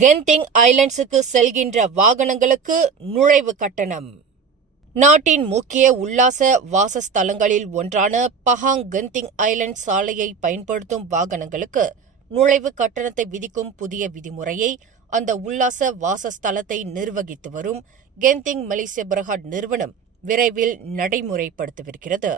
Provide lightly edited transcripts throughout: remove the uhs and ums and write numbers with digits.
கென்திங் ஐலண்ட்ஸுக்கு செல்கின்ற வாகனங்களுக்கு நுழைவு கட்டணம். நாட்டின் முக்கிய உல்லாச வாசஸ்தலங்களில் ஒன்றான பஹாங் கென்திங் ஐலண்ட் சாலையை பயன்படுத்தும் வாகனங்களுக்கு நுழைவு கட்டணத்தை விதிக்கும் புதிய விதிமுறையை அந்த உல்லாச வாசஸ்தலத்தை நிர்வகித்து வரும் கென்திங் மலேசிய பிரஹாட் நிறுவனம் விரைவில் நடைமுறைப்படுத்தவிருக்கிறது.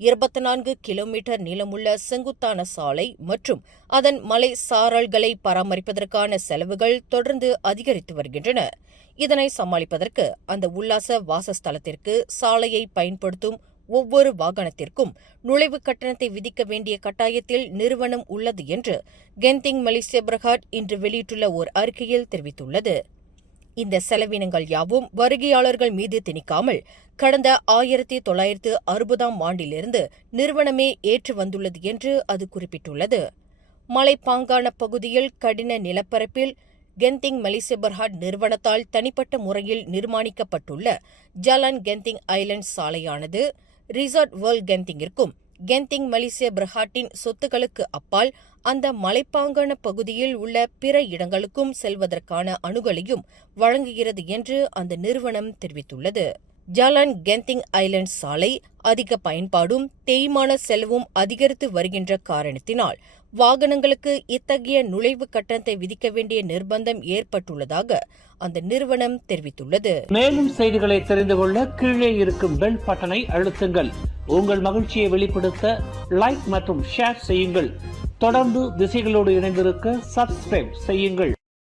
24 கிலோமீட்டர் நீளமுள்ள செங்குத்தான சாலை மற்றும் அதன் மலை சாரல்களை பராமரிப்பதற்கான செலவுகள் தொடர்ந்து அதிகரித்து வருகின்றன. இதனை சமாளிப்பதற்கு அந்த உல்லாச வாசஸ்தலத்திற்கு சாலையை பயன்படுத்தும் ஒவ்வொரு வாகனத்திற்கும் நுழைவு கட்டணத்தை விதிக்க வேண்டிய கட்டாயத்தில் நிறுவனம் உள்ளது என்று கென்திங் மலேசிய பிரஹாட் இன்று வெளியிட்டுள்ள ஓர் அறிக்கையில் தெரிவித்துள்ளது. இந்த செலவினங்கள் யாவும் வருகையாளர்கள் மீது திணிக்காமல் கடந்த 1960ஆம் ஆண்டிலிருந்து நிறுவனமே ஏற்று வந்துள்ளது என்று அது குறிப்பிட்டுள்ளது. மலைப்பாங்கான பகுதியில் கடின நிலப்பரப்பில் கென்திங் மலேசிய பிரஹாட் நிறுவனத்தால் தனிப்பட்ட முறையில் நிர்மாணிக்கப்பட்டுள்ள ஜலான் கென்திங் ஐலண்ட் சாலையானது ரிசார்ட் வேர்ல்ட் கென்திங்கிற்கும் கென்திங் மலேசிய பிரஹாட்டின் சொத்துக்களுக்கு அப்பால் அந்த மலைப்பாங்கான பகுதியில் உள்ள பிற இடங்களுக்கும் செல்வதற்கான அணுகலையும் வழங்குகிறது என்று அந்த நிறுவனம் தெரிவித்துள்ளது. ஜலான் கென்திங் ஐலண்ட் சாலை அதிக பயன்பாடும் தேய்மான செலவும் அதிகரித்து வருகின்ற காரணத்தினால் வாகனங்களுக்கு இத்தகைய நுழைவு கட்டணத்தை விதிக்க வேண்டிய நிர்பந்தம் ஏற்பட்டுள்ளதாக அந்த நிறுவனம் தெரிவித்துள்ளது. மேலும் செய்திகளை தெரிந்து கொள்ள கீழே இருக்கும் பெல் பட்டனை அழுத்துங்கள். உங்கள் மகிழ்ச்சியை வெளிப்படுத்த லைக் மற்றும் ஷேர் செய்யுங்கள். தொடர்ந்து திசைகளோடு இணைந்திருக்க சப்ஸ்கிரைப் செய்யுங்கள்.